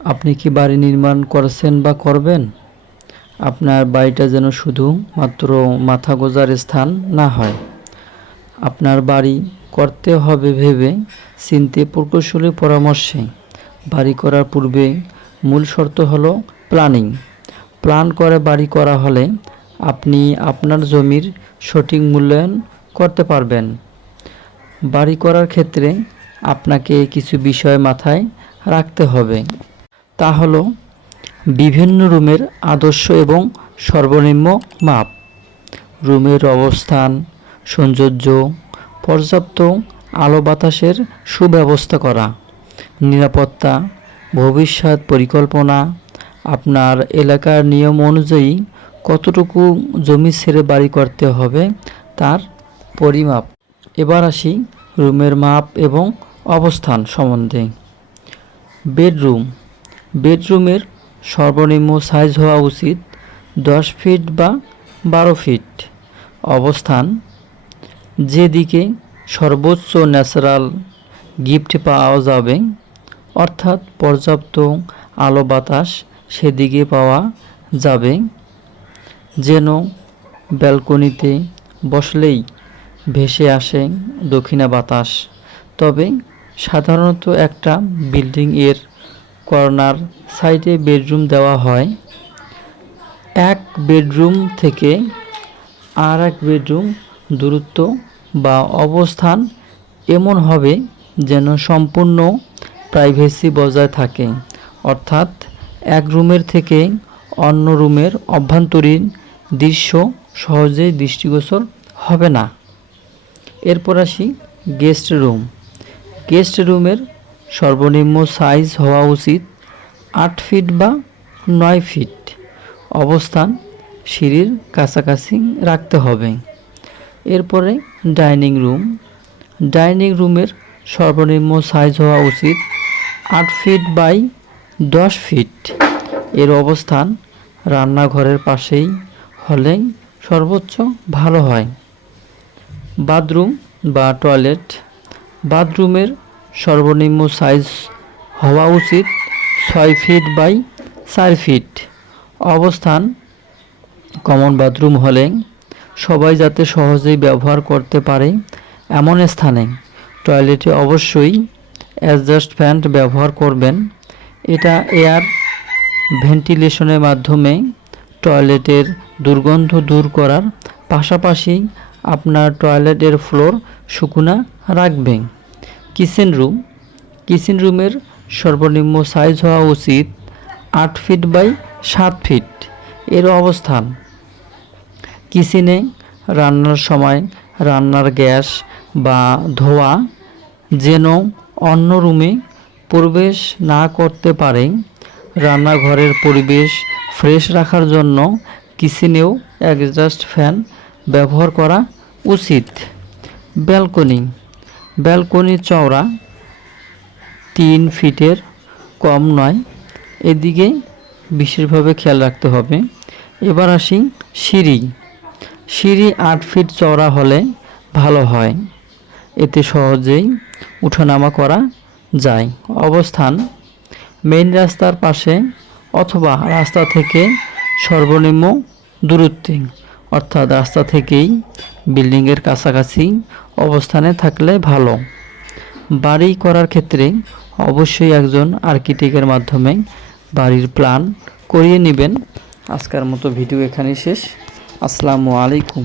আপনি কি বাড়ি নির্মাণ করেছেন বা করবেন? আপনার বাড়িটা যেন শুধু মাত্র মাথা গোজার স্থান না হয়। আপনার বাড়ি করতে হবে ভেবে চিনতে প্রকৌশলী পরামর্শে। বাড়ি করার পূর্বে মূল শর্ত হলো প্ল্যানিং। প্ল্যান করে বাড়ি করা হলে আপনি আপনার জমির সঠিক মূল্যায়ন করতে পারবেন। বাড়ি করার ক্ষেত্রে আপনাকে কিছু বিষয় মাথায় রাখতে হবে। তা হলো বিভিন্ন রুমের আদর্শ এবং সর্বনিম্ন মাপ। রুমের অবস্থান, সৌন্দর্য, পর্যাপ্ত আলো বাতাসের সুব্যবস্থা করা, নিরাপত্তা, ভবিষ্যৎ পরিকল্পনা, আপনার এলাকার নিয়ম অনুযায়ী কতটুকু জমি ছেড়ে বাড়ি করতে হবে তার পরিমাপ। এবার আসি রুমের মাপ এবং অবস্থান সম্বন্ধে। বেডরুম বেডরুমের সর্বনিম্ন সাইজ হওয়া উচিত দশ ফিট বা বারো ফিট। অবস্থান, যেদিকে সর্বোচ্চ ন্যাচারাল গিফট পাওয়া যাবে, অর্থাৎ পর্যাপ্ত আলো বাতাস সেদিকে পাওয়া যাবে, যেন ব্যালকনিতে বসলেই ভেসে আসে দক্ষিণা বাতাস। তবে সাধারণত একটা বিল্ডিং এর কর্নার সাইডে বেডরুম দেওয়া হয়। এক বেডরুম থেকে আর এক বেডরুম দূরত্ব বা অবস্থান এমন হবে যেন সম্পূর্ণ প্রাইভেসি বজায় থাকে। অর্থাৎ এক রুমের থেকে অন্য রুমের অভ্যন্তরীণ দৃশ্য সহজেই দৃষ্টিগোচর হবে না। এরপর আসি গেস্ট রুম। গেস্ট রুমের সর্বনিম্ন সাইজ হওয়া উচিত আট ফিট বা নয় ফিট অবস্থান, সিঁড়ির কাছাকাছি রাখতে হবে। এরপরে ডাইনিং রুম ডাইনিং রুমের সর্বনিম্ন সাইজ হওয়া উচিত আট ফিট বাই দশ ফিট এর অবস্থান রান্নাঘরের পাশেই হলে সর্বোচ্চ ভালো হয়। বাথরুম বা টয়লেট বাথরুমের সর্বনিম্ন সাইজ হওয়া উচিত ছয় ফিট বাই চার ফিট অবস্থান কমন বাথরুম হলে সবাই যাতে সহজেই ব্যবহার করতে পারে এমন স্থানে। টয়লেটে অবশ্যই অ্যাডজাস্ট ফ্যান ব্যবহার করবেন। এটা এয়ার ভেন্টিলেশনের মাধ্যমে টয়লেটের দুর্গন্ধ দূর করার পাশাপাশি আপনার টয়লেটের ফ্লোর শুকনা রাখবেন কিচেন রুম। কিচেন রুমের সর্বনিম্ন সাইজ হওয়া উচিত আট ফিট বাই সাত ফিট এর অবস্থান। কিচেনে রান্নার সময় রান্নার গ্যাস বা ধোয়া যেন অন্য রুমে প্রবেশ না করতে পারে। রান্নাঘরের পরিবেশ ফ্রেশ রাখার জন্য কিচেনেও অ্যাডজাস্ট ফ্যান ব্যবহার করা উচিত। ব্যালকনি ব্যালকনি চওড়া, তিন ফিটের কম নয়। এদিকে বিশেষভাবে খেয়াল রাখতে হবে। এবার আসি সিঁড়ি। সিঁড়ি আট ফিট চওড়া হলে ভালো হয়। এতে সহজেই উঠানামা করা যায়। অবস্থান, মেইন রাস্তার পাশে অথবা রাস্তা থেকে সর্বনিম্ন দূরত্বে। অর্থাৎ রাস্তা থেকেই বিল্ডিংয়ের কাছাকাছি অবস্থানে থাকলে ভালো। বাড়ি করার ক্ষেত্রে অবশ্যই একজন আর্কিটেক্টের মাধ্যমে বাড়ির প্ল্যান করিয়ে নেবেন। আজকের মতো ভিডিও এখানেই শেষ। আসসালামু আলাইকুম।